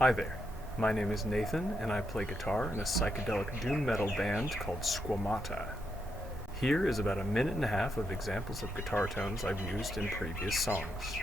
Hi there, my name is Nathan and I play guitar in a psychedelic doom metal band called Squamata. Here is about a minute and a half of examples of guitar tones I've used in previous songs.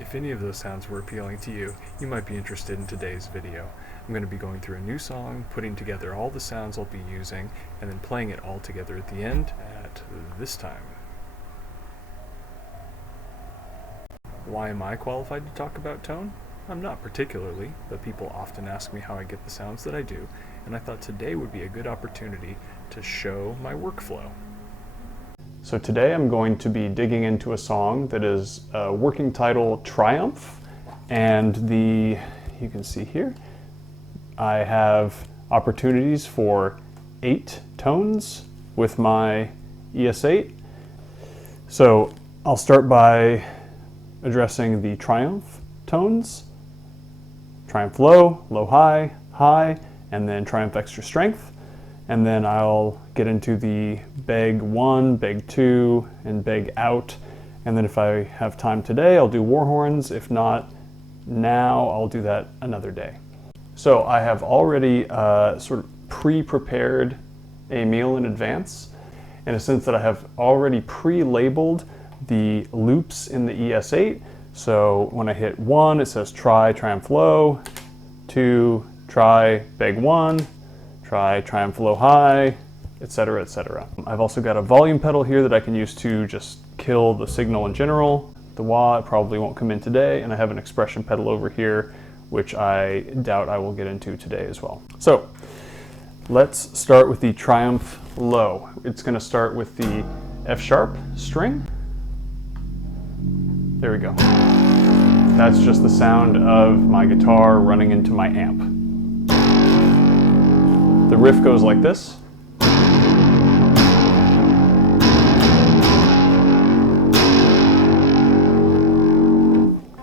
If any of those sounds were appealing to you, you might be interested in today's video. I'm going to be going through a new song, putting together all the sounds I'll be using, and then playing it all together at the end at this time. Why am I qualified to talk about tone? I'm not particularly, but people often ask me how I get the sounds that I do, and I thought today would be a good opportunity to show my workflow. So today I'm going to be digging into a song that is working title Triumph, and you can see here, I have opportunities for 8 tones with my ES8. So I'll start by addressing the Triumph tones. Triumph low, low high, high, and then Triumph extra strength. And then I'll get into the beg 1, beg 2, and beg out. And then if I have time today, I'll do war horns. If not now, I'll do that another day. So I have already sort of pre-prepared a meal in advance, in a sense that I have already pre-labeled the loops in the ES8. So when I hit 1, it says try Triumph low, 2, try beg 1, try Triumph low high, etc., etc. I've also got a volume pedal here that I can use to just kill the signal in general. The wah probably won't come in today, and I have an expression pedal over here, which I doubt I will get into today as well. So let's start with the Triumph low. It's going to start with the F sharp string. There we go. That's just the sound of my guitar running into my amp. The riff goes like this.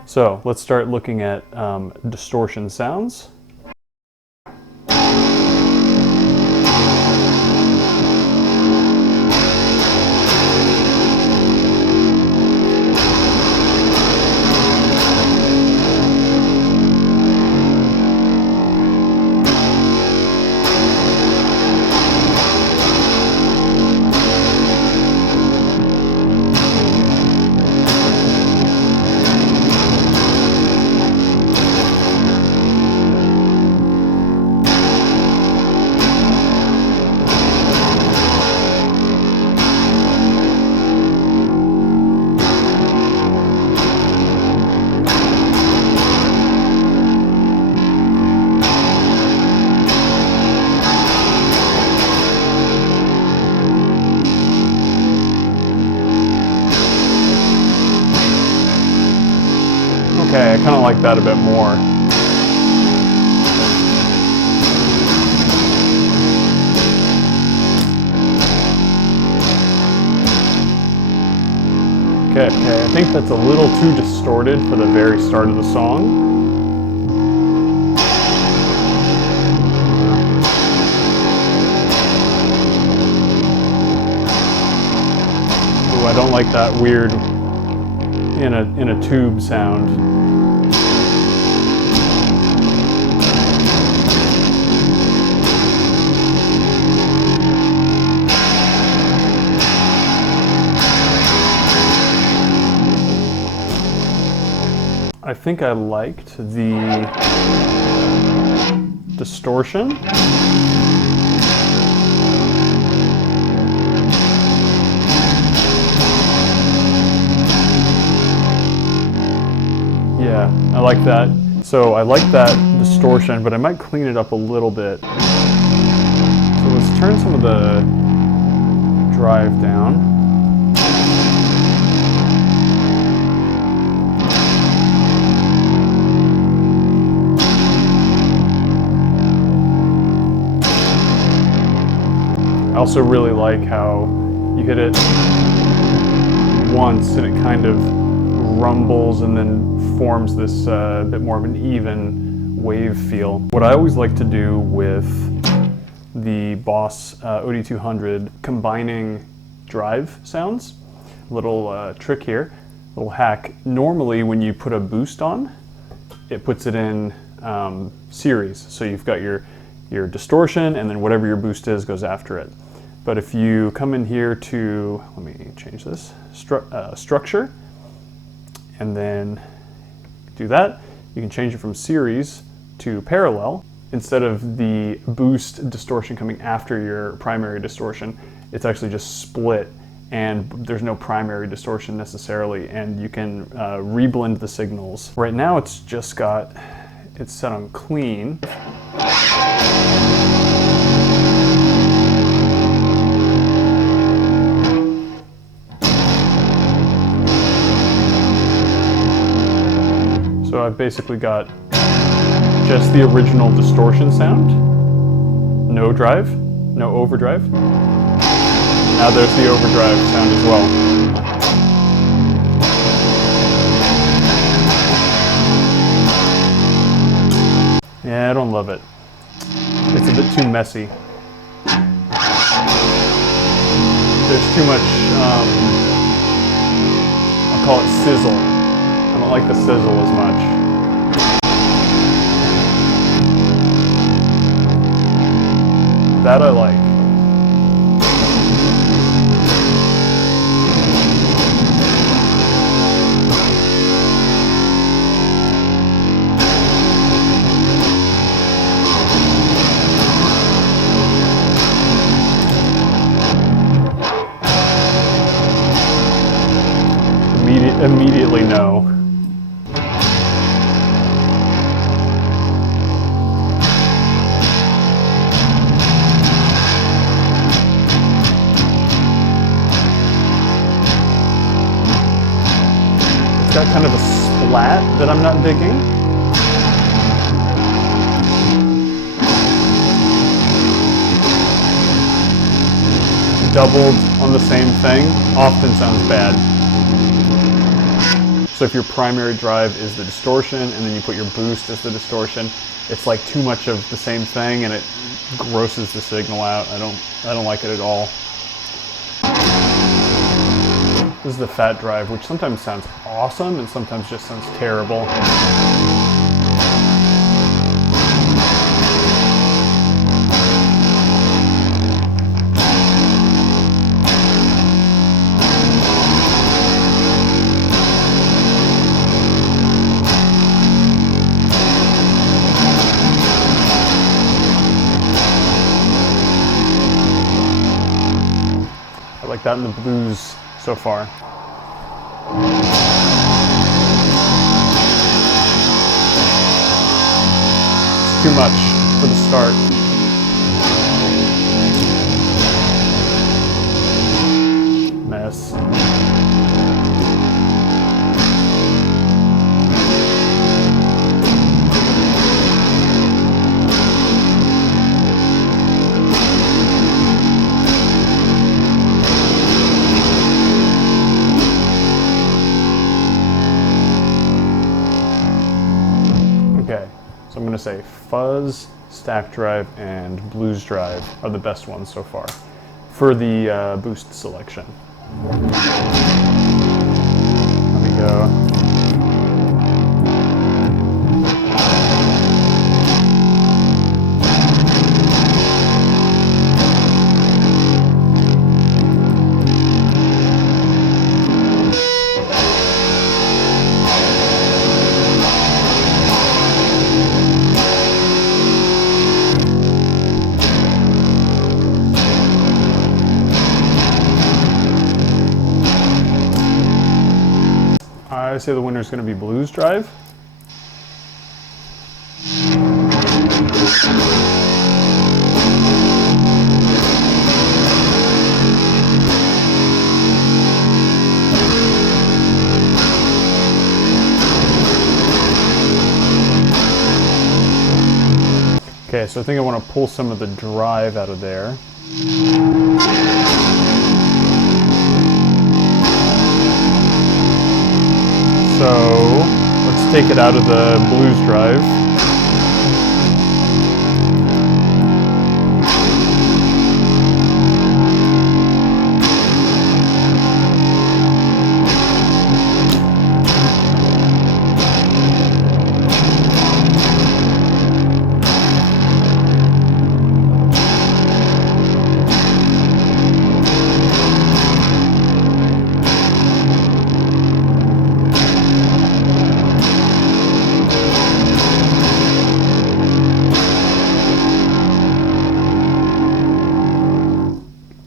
So let's start looking at distortion sounds. Okay, I kind of like that a bit more. Okay, I think that's a little too distorted for the very start of the song. don't like that weird in a tube sound. I think I liked the distortion. Yeah, I like that. So I like that distortion, but I might clean it up a little bit. So let's turn some of the drive down. I also really like how you hit it once and it kind of rumbles and then forms this bit more of an even wave feel. What I always like to do with the Boss OD200 combining drive sounds, little trick here, little hack. Normally when you put a boost on, it puts it in series. So you've got your distortion and then whatever your boost is goes after it. But if you come in here to, let me change this, structure, and then do that, you can change it from series to parallel. Instead of the boost distortion coming after your primary distortion, it's actually just split and there's no primary distortion necessarily, and you can reblend the signals. Right now it's just got, it's set on clean. So I've basically got just the original distortion sound, no drive, no overdrive. Now there's the overdrive sound as well. Yeah, I don't love it. It's a bit too messy. There's too much, I'll call it sizzle. I don't like the sizzle as much. That I like. Immediately no. It's got kind of a splat that I'm not digging. Doubled on the same thing often sounds bad. So if your primary drive is the distortion and then you put your boost as the distortion, it's like too much of the same thing and it grosses the signal out. I don't like it at all. This is the fat drive, which sometimes sounds awesome and sometimes just sounds terrible. I like that in the blues so far. It's too much for the start. Mess. So I'm going to say fuzz, stack drive, and blues drive are the best ones so far for the boost selection. Let me go. I say the winner is going to be Blues Drive. Okay, so I think I want to pull some of the drive out of there. So let's take it out of the blues drive.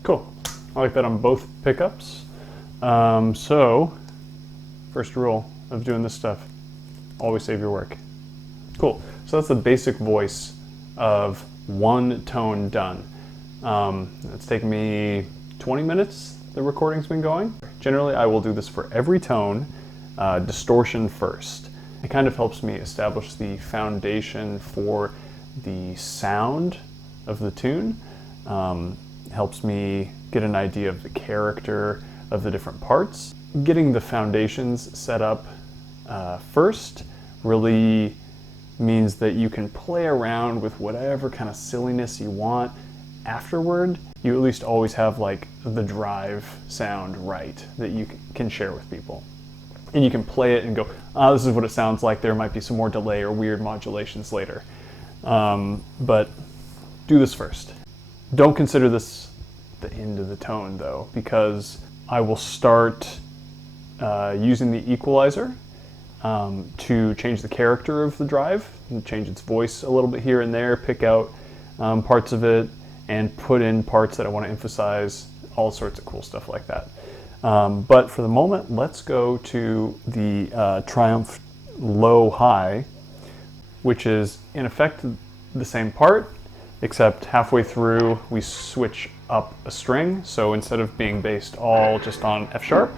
Cool. I like that on both pickups. So, first rule of doing this stuff, always save your work. Cool. So that's the basic voice of one tone done. It's taken me 20 minutes, the recording's been going. Generally, I will do this for every tone, distortion first. It kind of helps me establish the foundation for the sound of the tune. Helps me get an idea of the character of the different parts. Getting the foundations set up first really means that you can play around with whatever kind of silliness you want afterward. You at least always have like the drive sound right that you can share with people. And you can play it and go, oh, this is what it sounds like. There might be some more delay or weird modulations later. But do this first. Don't consider this the end of the tone though, because I will start using the equalizer to change the character of the drive and change its voice a little bit here and there, pick out parts of it and put in parts that I want to emphasize, all sorts of cool stuff like that. But for the moment, let's go to the Triumph low-high, which is in effect the same part, except halfway through we switch up a string. So instead of being based all just on F sharp,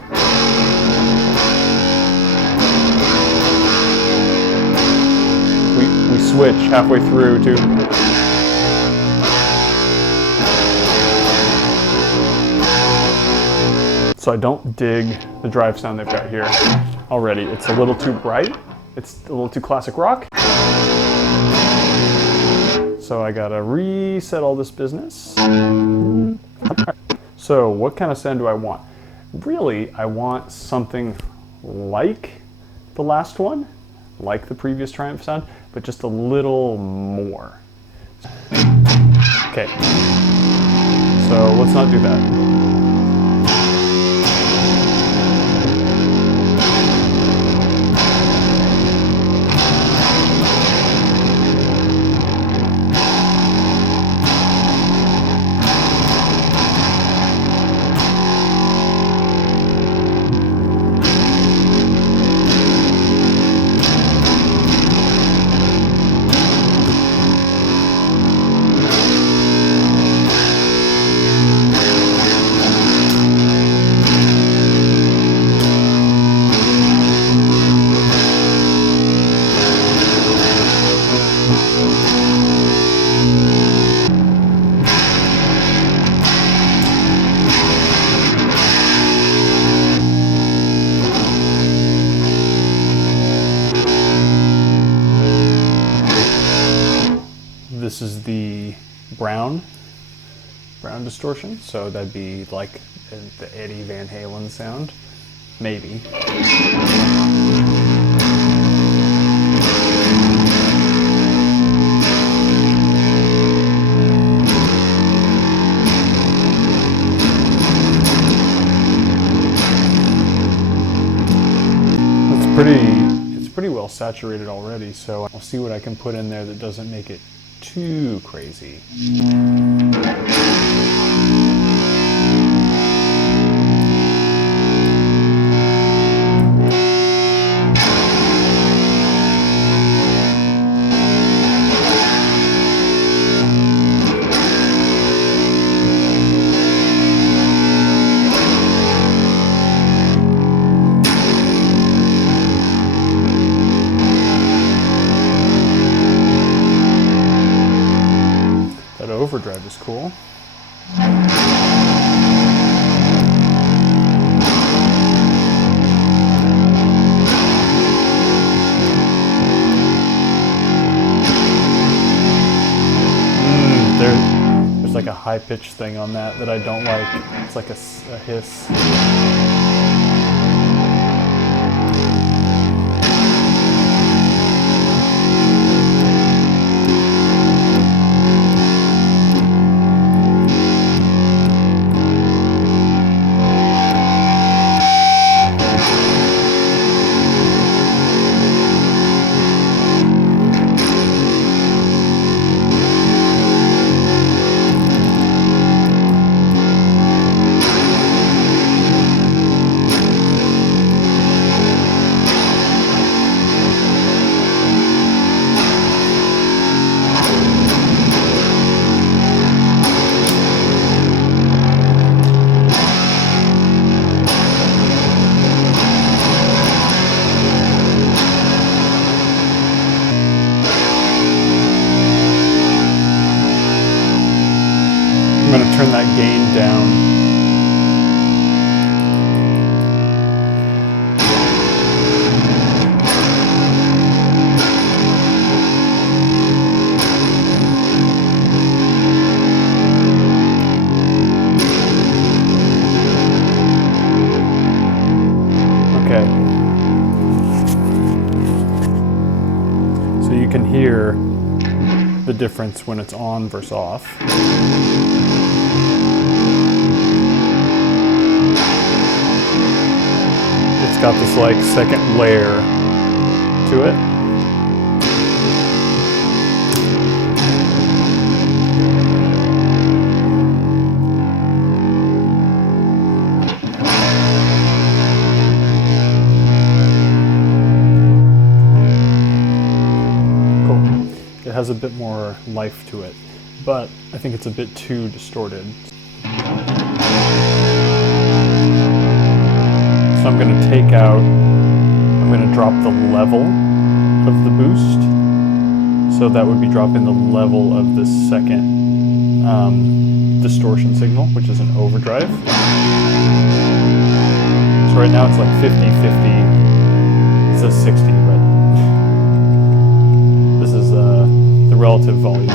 we switch halfway through to so I don't dig the drive sound they've got here already. It's a little too bright. It's a little too classic rock. So I gotta reset all this business. So what kind of sound do I want? Really, I want something like the last one, like the previous Triumph sound, but just a little more. Okay, so let's not do that. This is the brown background distortion, so that'd be like the Eddie Van Halen sound, maybe. It's pretty well saturated already, so I'll see what I can put in there that doesn't make it too crazy. Overdrive is cool. There's like a high-pitched thing on that I don't like. It's like a hiss. I'm going to turn that gain down. Okay. So you can hear the difference when it's on versus off. It's got this like second layer to it. Cool. It has a bit more life to it, but I think it's a bit too distorted. So I'm going to take out, I'm going to drop the level of the boost. So that would be dropping the level of the second distortion signal, which is an overdrive. So right now it's like 50-50. It says 60, but this is the relative volume.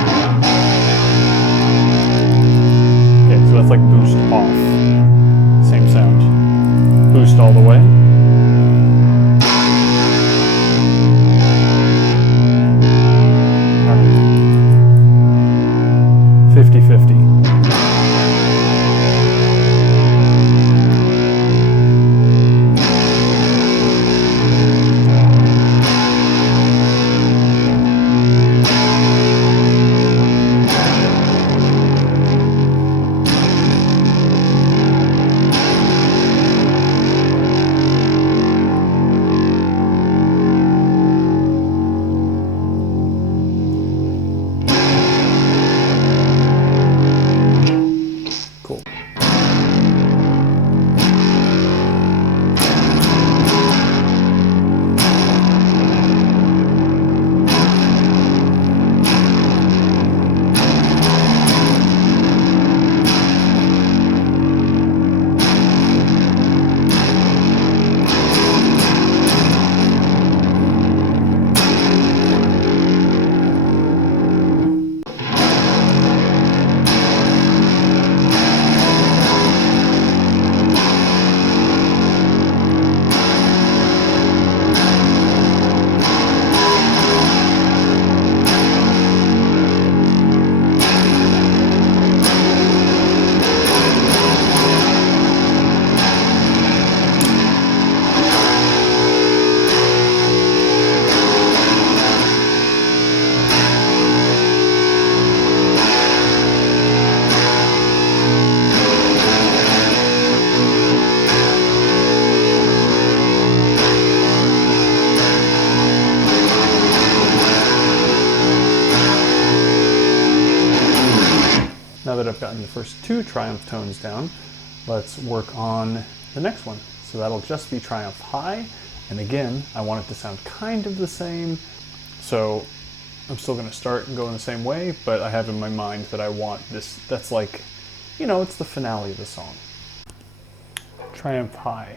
Okay, so that's like boost off. Same sound. Boost all the way. All right. 50-50. I've gotten the first 2 triumph tones down, let's work on the next one. So that'll just be triumph high, and again, I want it to sound kind of the same, so I'm still going to start and go in the same way, but I have in my mind that I want this, that's like, you know, it's the finale of the song. Triumph high.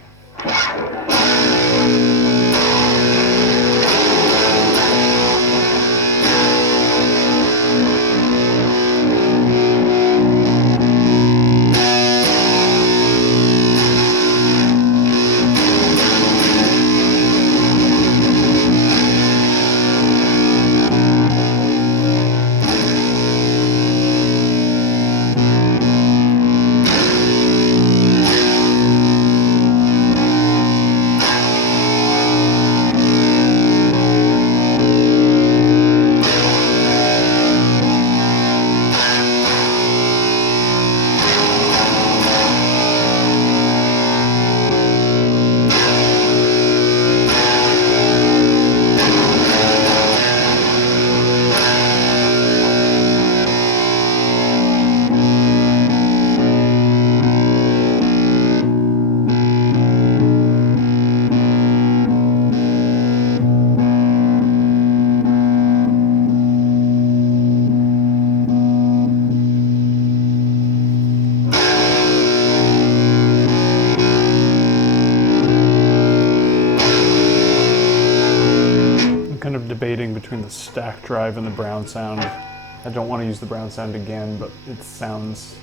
Kind of debating between the stack drive and the brown sound. I don't want to use the brown sound again, but it sounds,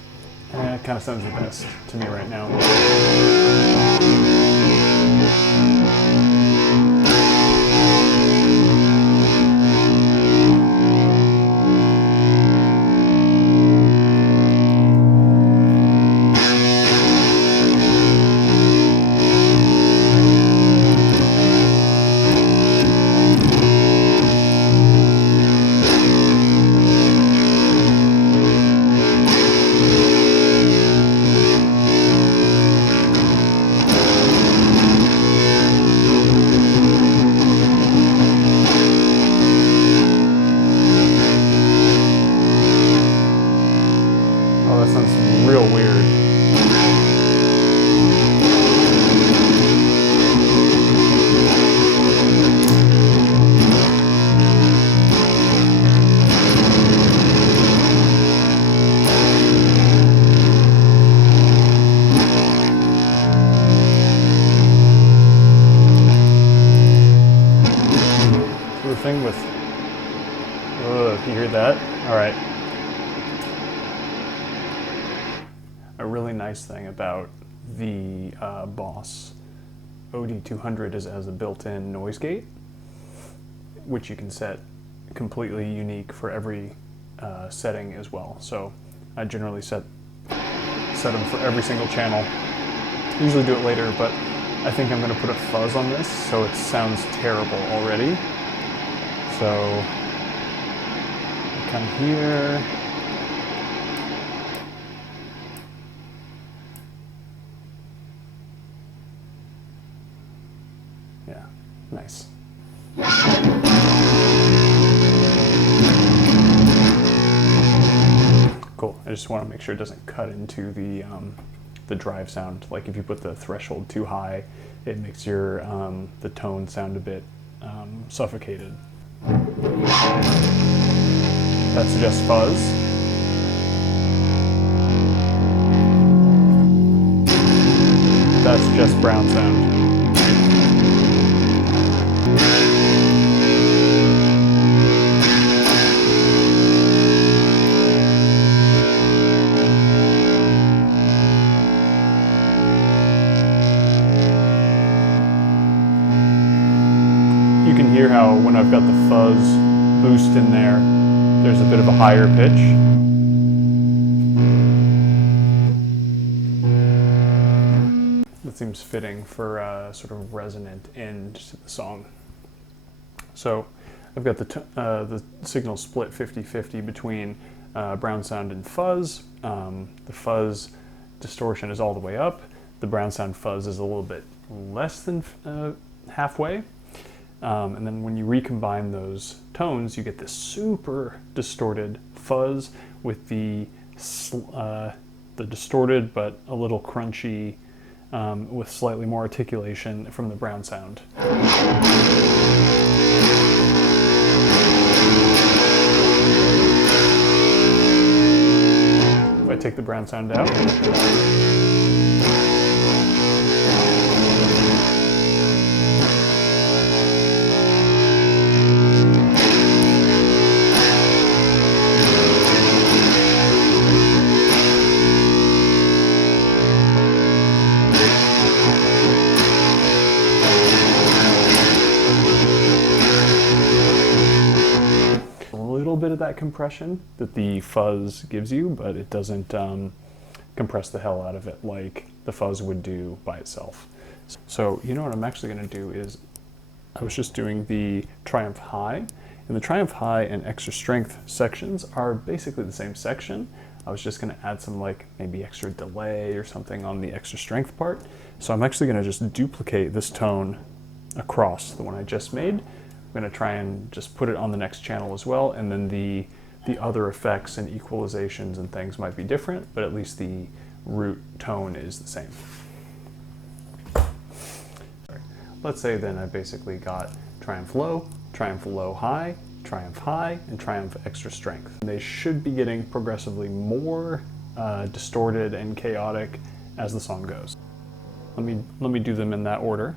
it kind of sounds the best to me right now. Real weird. So the thing with, you hear that? All right. A really nice thing about the Boss OD200 is it has a built-in noise gate, which you can set completely unique for every setting as well. So I generally set them for every single channel. Usually do it later, but I think I'm going to put a fuzz on this so it sounds terrible already. So come here. Yeah, nice. Cool. I just want to make sure it doesn't cut into the drive sound. Like if you put the threshold too high, it makes your the tone sound a bit suffocated. That's just fuzz. That's just brown sound. You can hear how when I've got the fuzz boost in there, there's a bit of a higher pitch. That seems fitting for a sort of resonant end to the song. So I've got the signal split 50-50 between brown sound and fuzz. The fuzz distortion is all the way up. The brown sound fuzz is a little bit less than halfway. And then when you recombine those tones, you get this super distorted fuzz with the the distorted but a little crunchy with slightly more articulation from the brown sound. If I take the brown sound out, bit of that compression that the fuzz gives you, but it doesn't compress the hell out of it like the fuzz would do by itself. So you know what I'm actually going to do is, I was just doing the Triumph High, and the Triumph High and Extra Strength sections are basically the same section. I was just going to add some like maybe extra delay or something on the Extra Strength part. So I'm actually going to just duplicate this tone across the one I just made. I'm going to try and just put it on the next channel as well, and then the other effects and equalizations and things might be different, but at least the root tone is the same. Sorry. Let's say then I basically got Triumph Low High, Triumph High, and Triumph Extra Strength. They should be getting progressively more distorted and chaotic as the song goes. Let me do them in that order.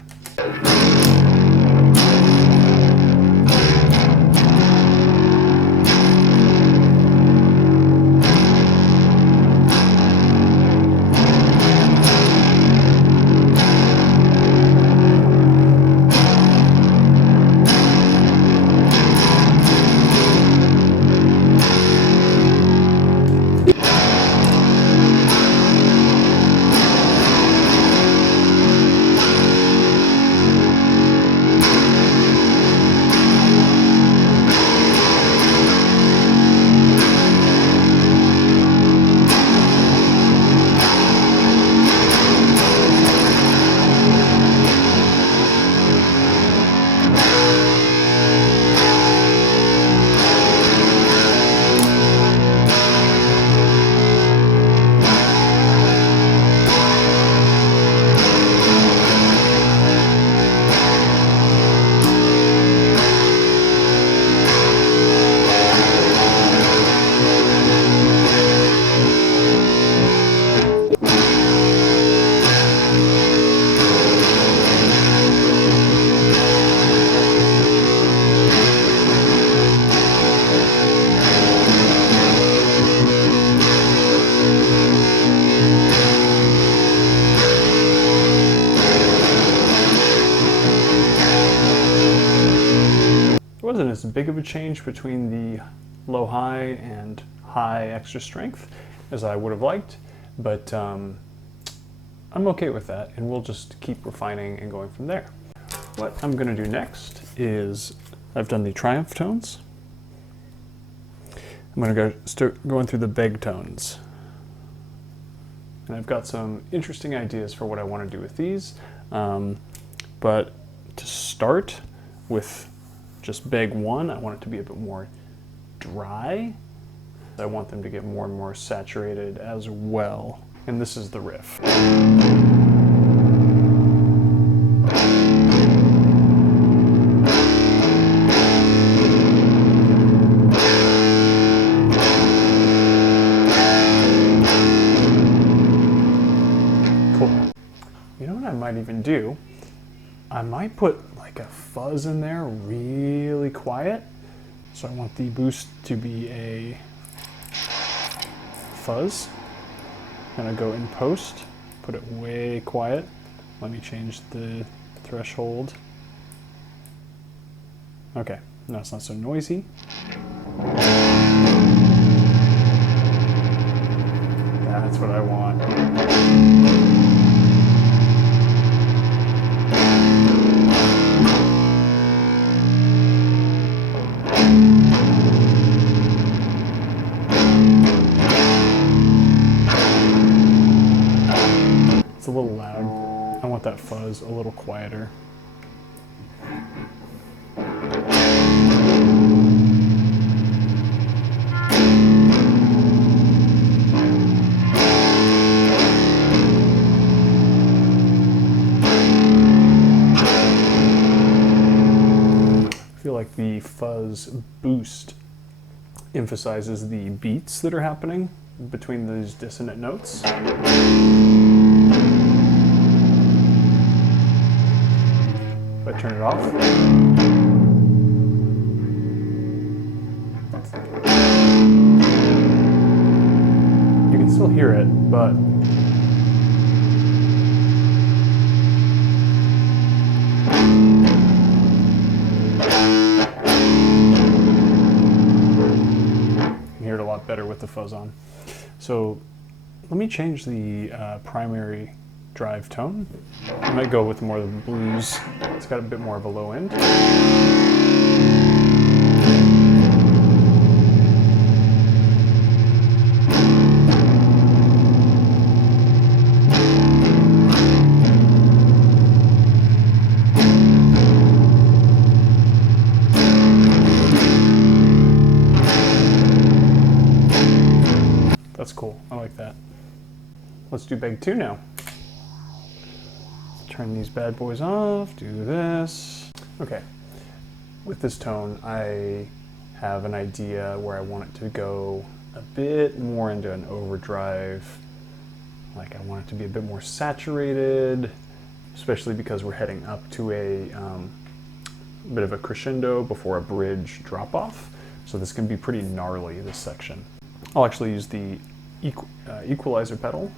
Wasn't as big of a change between the low high and high extra strength as I would have liked, but I'm okay with that, and we'll just keep refining and going from there. What I'm going to do next is, I've done the Triumph tones. I'm going to start going through the beg tones, and I've got some interesting ideas for what I want to do with these, but to start with just beg 1, I want it to be a bit more dry. I want them to get more and more saturated as well. And this is the riff. Cool. You know what I might even do? I might put like a fuzz in there really quiet. So I want the boost to be a fuzz. I'm gonna go in post, put it way quiet. Let me change the threshold. Okay, now it's not so noisy. That's what I want. It's a little loud. I want that fuzz a little quieter. like the fuzz boost emphasizes the beats that are happening between these dissonant notes. If I turn it off, you can still hear it, but better with the fuzz on. So let me change the primary drive tone. I might go with more of the blues. It's got a bit more of a low end. That's cool. I like that. Let's do beg 2 now. Turn these bad boys off, do this. Okay. With this tone, I have an idea where I want it to go a bit more into an overdrive. Like I want it to be a bit more saturated, especially because we're heading up to a bit of a crescendo before a bridge drop off. So this can be pretty gnarly, this section. I'll actually use the equalizer pedal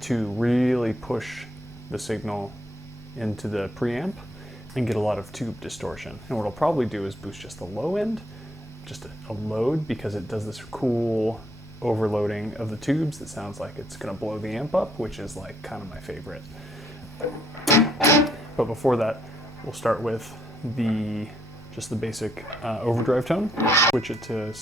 to really push the signal into the preamp and get a lot of tube distortion. And what I'll probably do is boost just the low end, just a load, because it does this cool overloading of the tubes that sounds like it's gonna blow the amp up, which is like kind of my favorite. But before that, we'll start with just the basic overdrive tone. Switch it to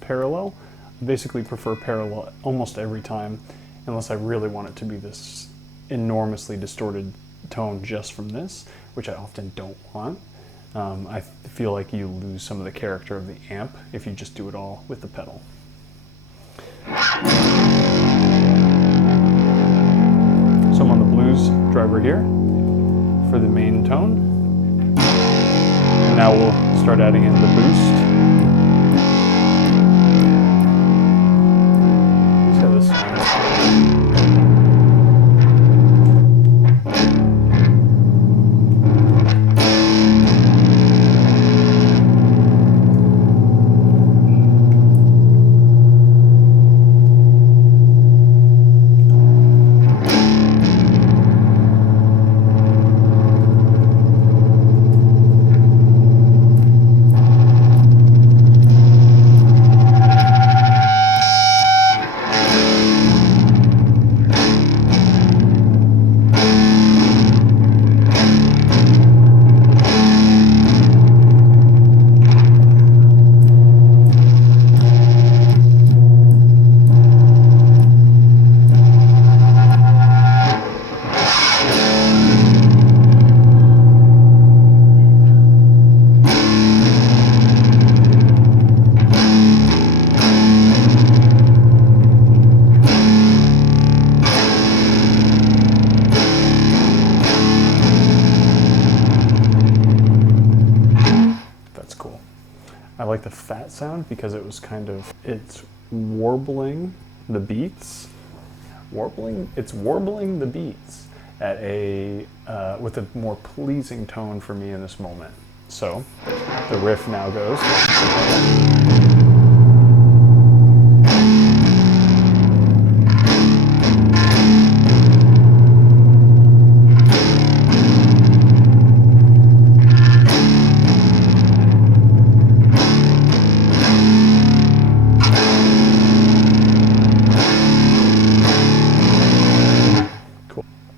parallel. I basically prefer parallel almost every time, unless I really want it to be this enormously distorted tone just from this, which I often don't want. I feel like you lose some of the character of the amp if you just do it all with the pedal. So I'm on the blues driver here for the main tone. And now we'll start adding in the boost. Let's have this sound. I like the fat sound because it's warbling the beats. It's warbling the beats at with a more pleasing tone for me in this moment. So the riff now goes.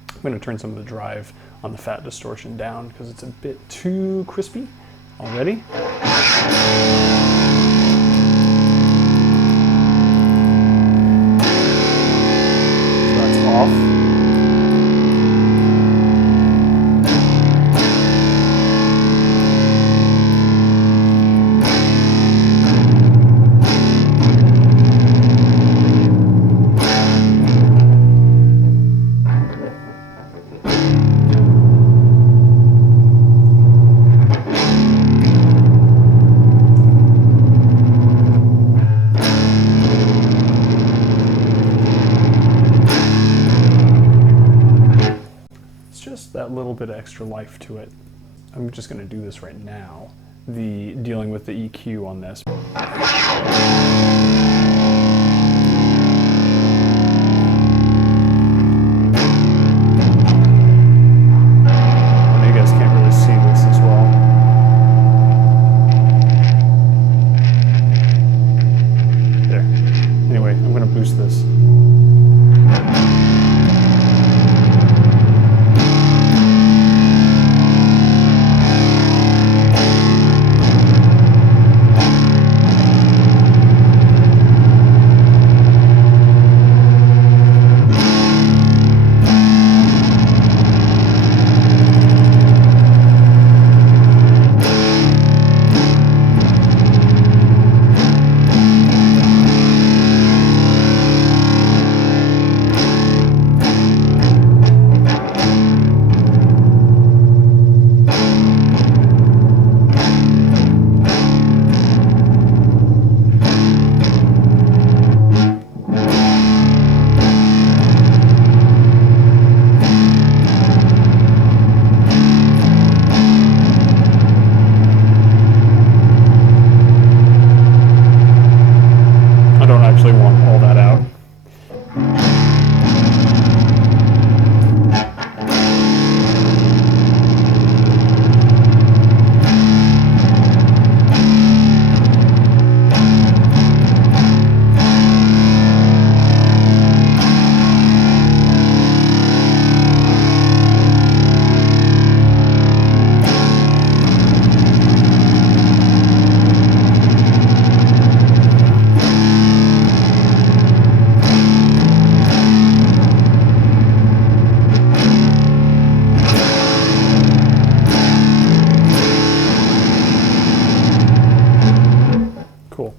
I'm going to turn some of the drive on the fat distortion down because it's a bit too crispy already. So that's off. little bit of extra life to it. I'm just going to do this right now. Dealing with the EQ on this. This.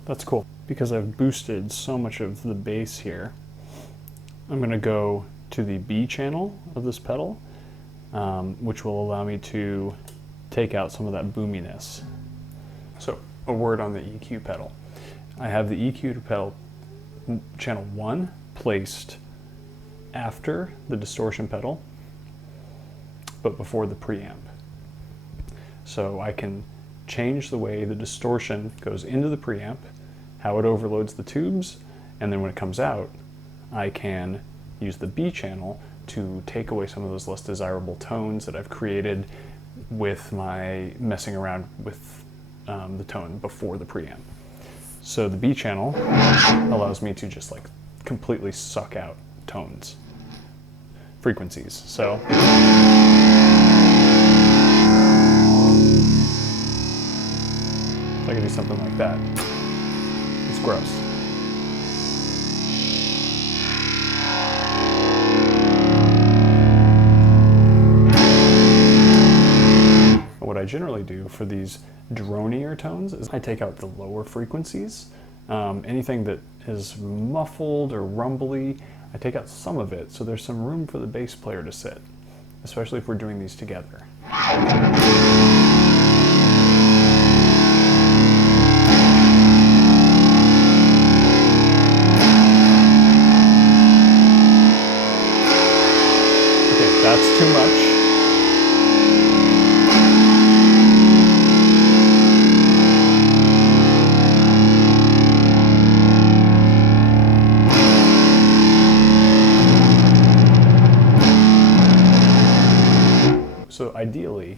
That's cool. Because I've boosted so much of the bass here, I'm going to go to the B channel of this pedal, which will allow me to take out some of that boominess. So, a word on the EQ pedal. I have the EQ pedal channel 1 placed after the distortion pedal, but before the preamp. So I can change the way the distortion goes into the preamp, how it overloads the tubes, and then when it comes out, I can use the B channel to take away some of those less desirable tones that I've created with my messing around with the tone before the preamp. So the B channel allows me to just like completely suck out tones, frequencies. So I can do something like that. It's gross. What I generally do for these dronier tones is I take out the lower frequencies. Anything that is muffled or rumbly, I take out some of it so there's some room for the bass player to sit, especially if we're doing these together. Okay, that's too much. So ideally,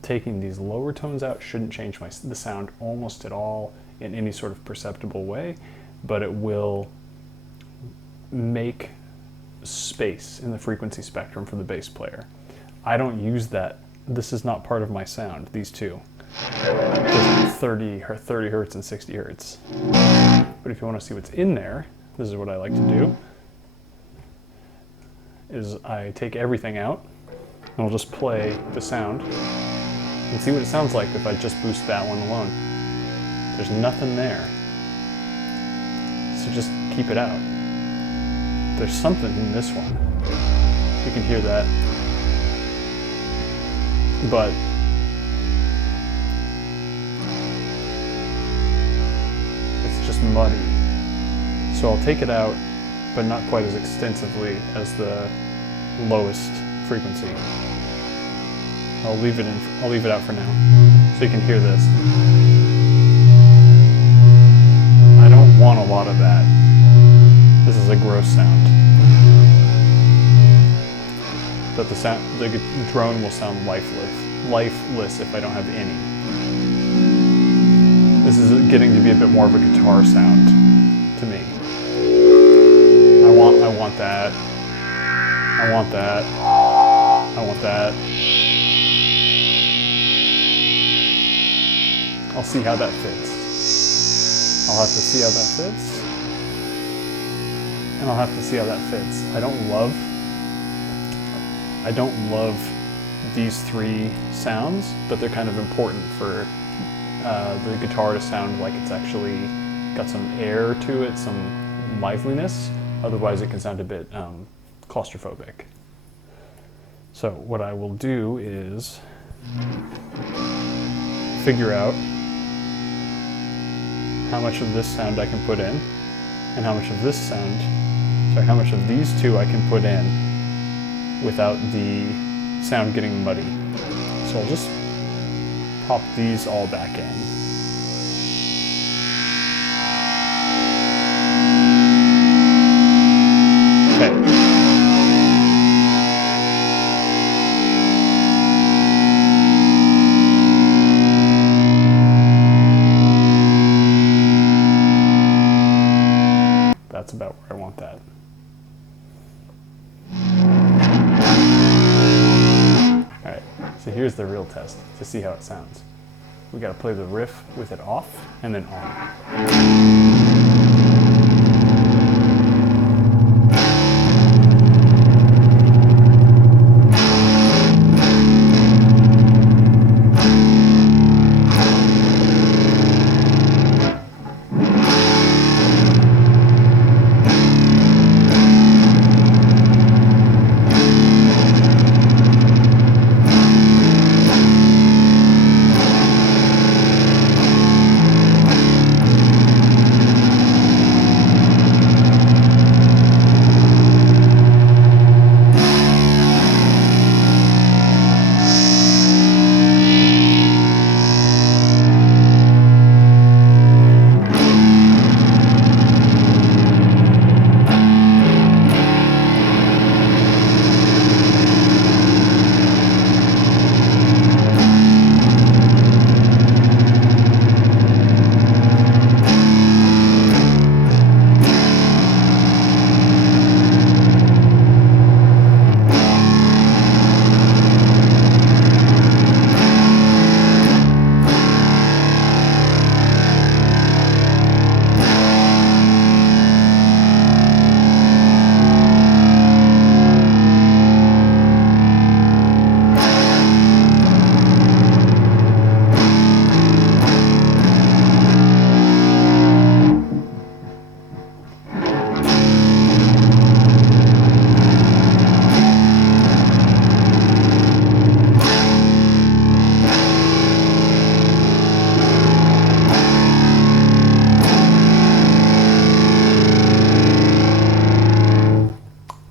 taking these lower tones out shouldn't change the sound almost at all in any sort of perceptible way, but it will make space in the frequency spectrum for the bass player. I don't use that. This is not part of my sound, these two. Just 30 hertz and 60 hertz. But if you want to see what's in there, this is what I like to do, is I take everything out, and we'll just play the sound and see what it sounds like if I just boost that one alone. There's nothing there. So just keep it out. There's something in this one. You can hear that. But it's just muddy. So I'll take it out, but not quite as extensively as the lowest frequency. I'll leave it out for now, so you can hear this. I don't want a lot of that. This is a gross sound. But the drone will sound lifeless if I don't have any. This is getting to be a bit more of a guitar sound to me. I want that. I want that. I want that. I'll see how that fits. I'll have to see how that fits. And I'll have to see how that fits. I don't love these three sounds, but they're kind of important for the guitar to sound like it's actually got some air to it, some liveliness. Otherwise it can sound a bit claustrophobic. So what I will do is figure out how much of this sound I can put in and how much of how much of these two I can put in without the sound getting muddy. So I'll just pop these all back in. Okay. That's about where I want that. Alright, so here's the real test to see how it sounds. We gotta play the riff with it off and then on.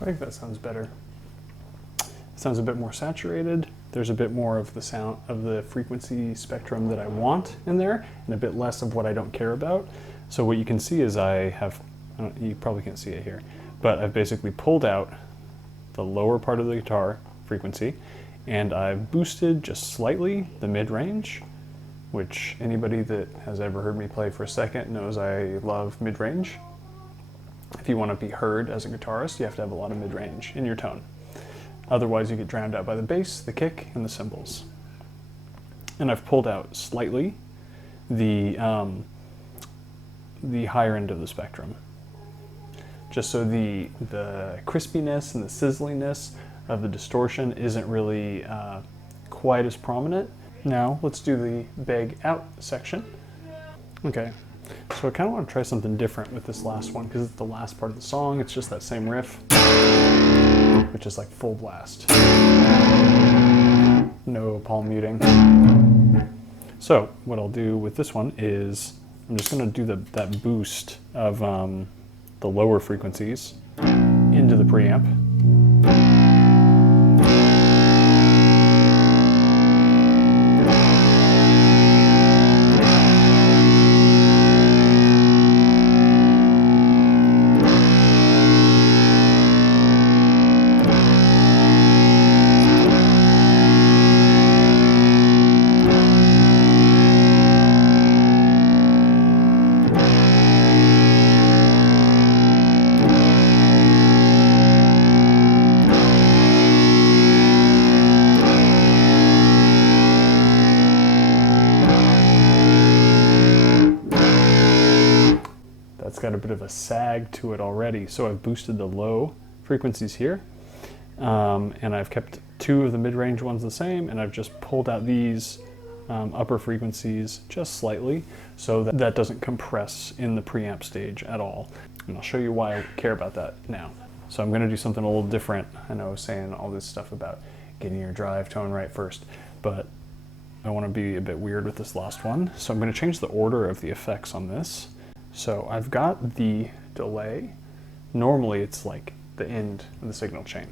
I think that sounds better. It sounds a bit more saturated. There's a bit more of the sound of the frequency spectrum that I want in there, and a bit less of what I don't care about. So what you can see is you probably can't see it here, but I've basically pulled out the lower part of the guitar frequency, and I've boosted just slightly the mid-range, which anybody that has ever heard me play for a second knows I love mid-range. If you want to be heard as a guitarist, you have to have a lot of mid-range in your tone. Otherwise, you get drowned out by the bass, the kick, and the cymbals. And I've pulled out slightly the higher end of the spectrum, just so the crispiness and the sizzliness of the distortion isn't really quite as prominent. Now, let's do the beg out section. Okay. So I kind of want to try something different with this last one because it's the last part of the song. It's just that same riff, which is like full blast. No palm muting. So what I'll do with this one is I'm just going to do that boost of the lower frequencies into the preamp. got a bit of a sag to it already. So I've boosted the low frequencies here, and I've kept 2 of the mid-range ones the same, and I've just pulled out these upper frequencies just slightly so that that doesn't compress in the preamp stage at all. And I'll show you why I care about that now. So I'm going to do something a little different. I know I was saying all this stuff about getting your drive tone right first, but I want to be a bit weird with this last one. So I'm going to change the order of the effects on this. So I've got the delay. Normally it's like the end of the signal chain.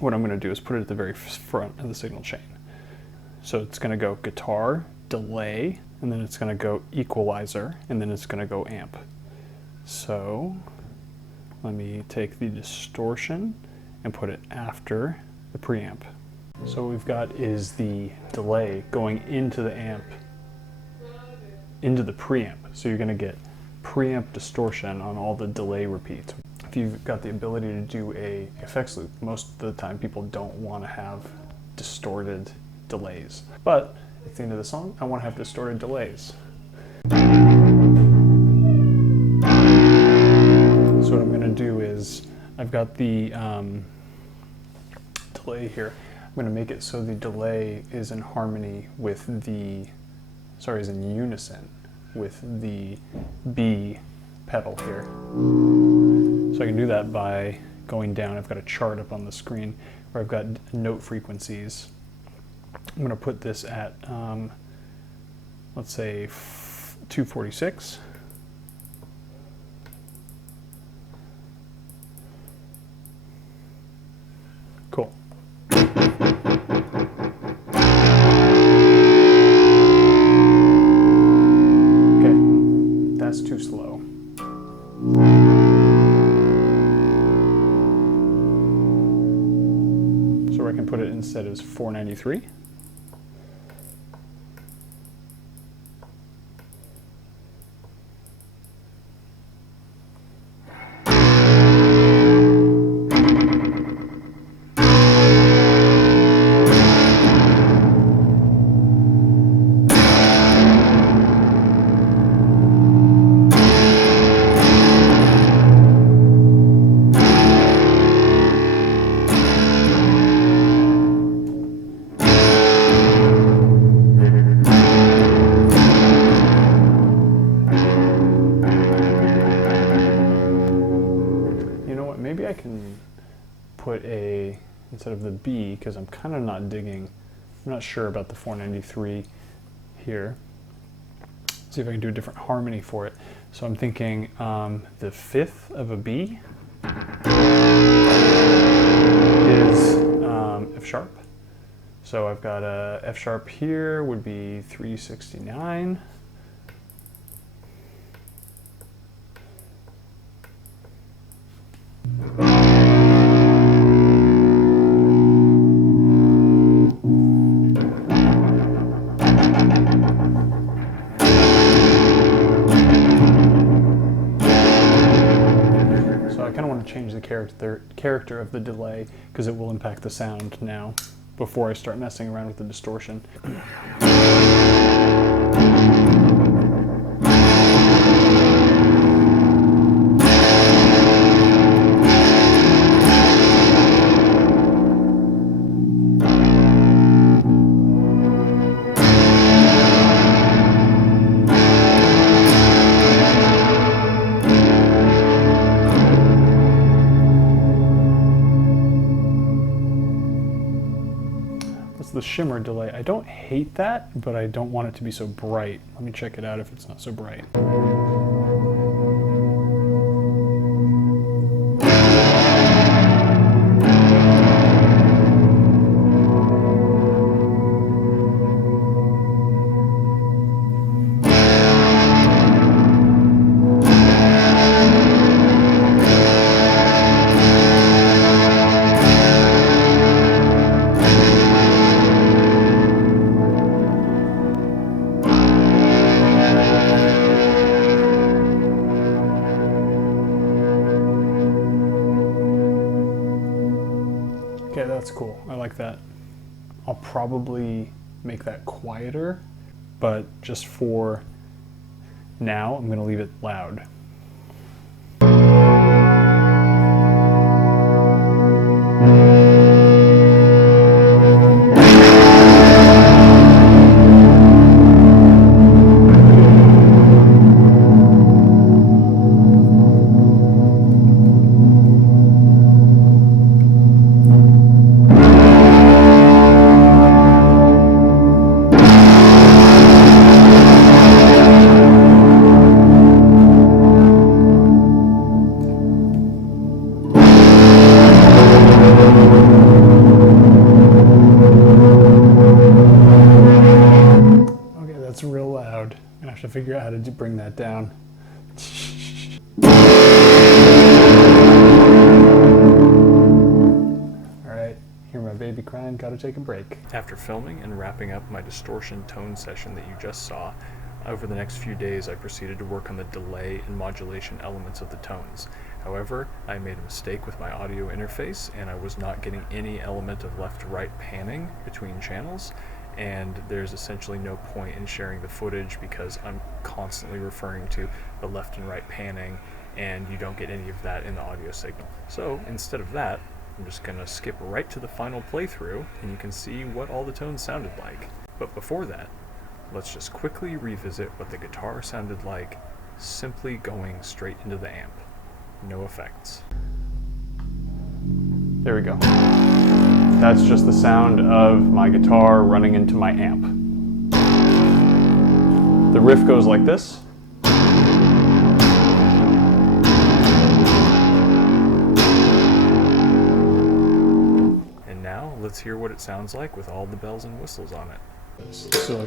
What I'm going to do is put it at the very front of the signal chain. So it's going to go guitar, delay, and then it's going to go equalizer, and then it's going to go amp. So let me take the distortion and put it after the preamp. So what we've got is the delay going into the amp, into the preamp. So you're going to get preamp distortion on all the delay repeats. If you've got the ability to do a effects loop, most of the time people don't want to have distorted delays. But at the end of the song, I want to have distorted delays. So what I'm going to do is, I've got the delay here. I'm going to make it so the delay is in harmony with the, is in unison with the B pedal here. So I can do that by going down. I've got a chart up on the screen where I've got note frequencies. I'm going to put this at, let's say, 246. Cool. Okay, that's too slow. So where I can put it instead is 493. Maybe I can put a, instead of the B, because I'm kind of not digging, I'm not sure about the 493 here. See if I can do a different harmony for it. So I'm thinking the 5th of a B is F sharp. So I've got a F sharp here would be 369. Change the character of the delay because it will impact the sound now before I start messing around with the distortion. The shimmer delay. I don't hate that, but I don't want it to be so bright. Let me check it out if it's not so bright. Okay, that's cool. I like that. I'll probably make that quieter, but just for now, I'm going to leave it loud. gonna have to figure out how to bring that down. Alright, hear my baby crying, gotta take a break. After filming and wrapping up my distortion tone session that you just saw, over the next few days I proceeded to work on the delay and modulation elements of the tones. However, I made a mistake with my audio interface and I was not getting any element of left-right panning between channels, and there's essentially no point in sharing the footage because I'm constantly referring to the left and right panning and you don't get any of that in the audio signal. So instead of that, I'm just going to skip right to the final playthrough and you can see what all the tones sounded like. But before that, let's just quickly revisit what the guitar sounded like simply going straight into the amp. No effects. There we go. That's just the sound of my guitar running into my amp. The riff goes like this. And now let's hear what it sounds like with all the bells and whistles on it. So,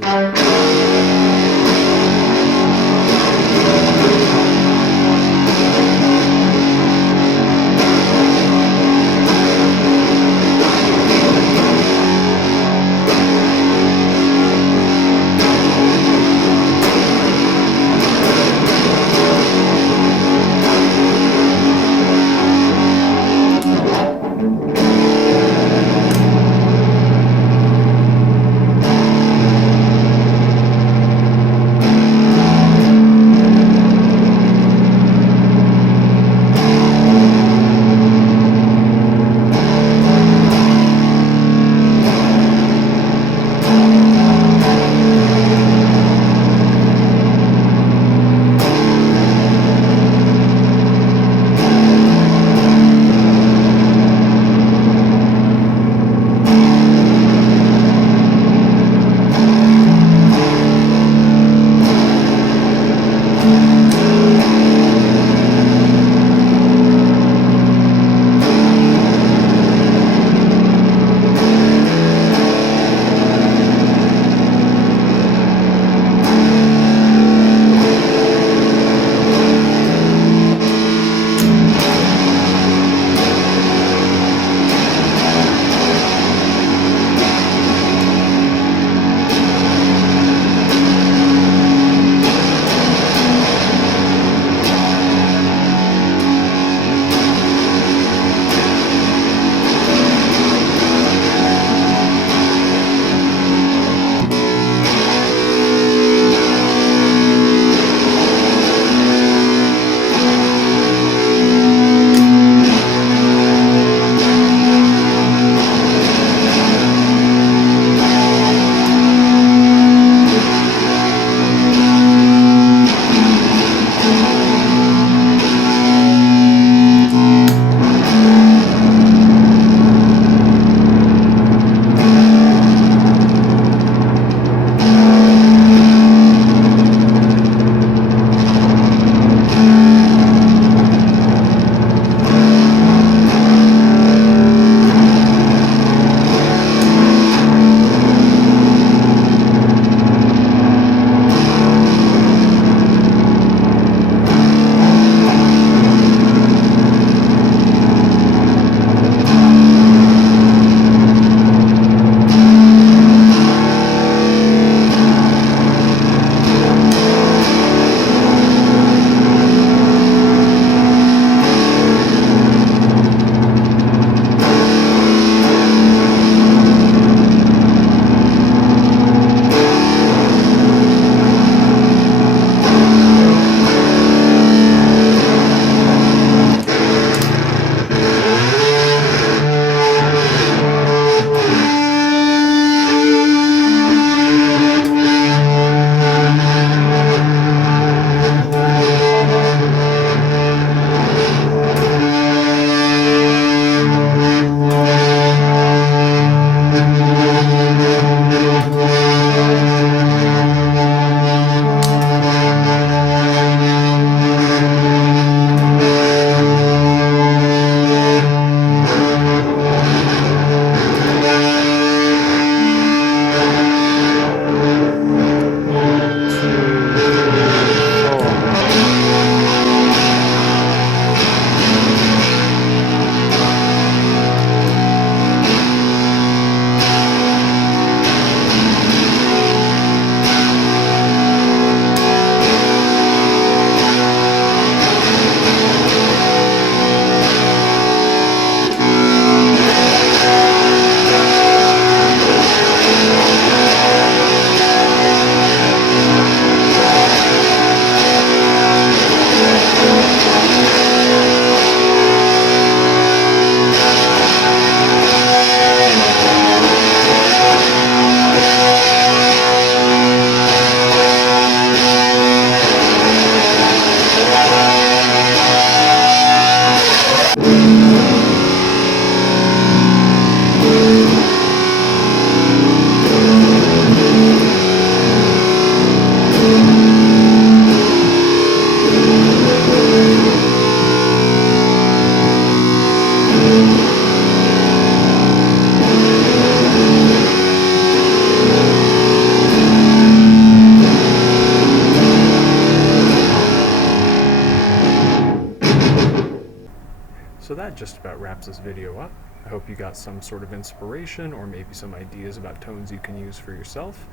just about wraps this video up. I hope you got some sort of inspiration or maybe some ideas about tones you can use for yourself.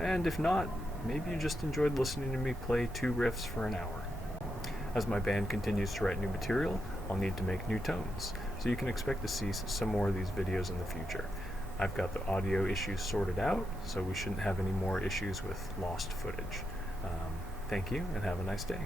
And if not, maybe you just enjoyed listening to me play 2 riffs for an hour. As my band continues to write new material, I'll need to make new tones, so you can expect to see some more of these videos in the future. I've got the audio issues sorted out, so we shouldn't have any more issues with lost footage. Thank you, and have a nice day.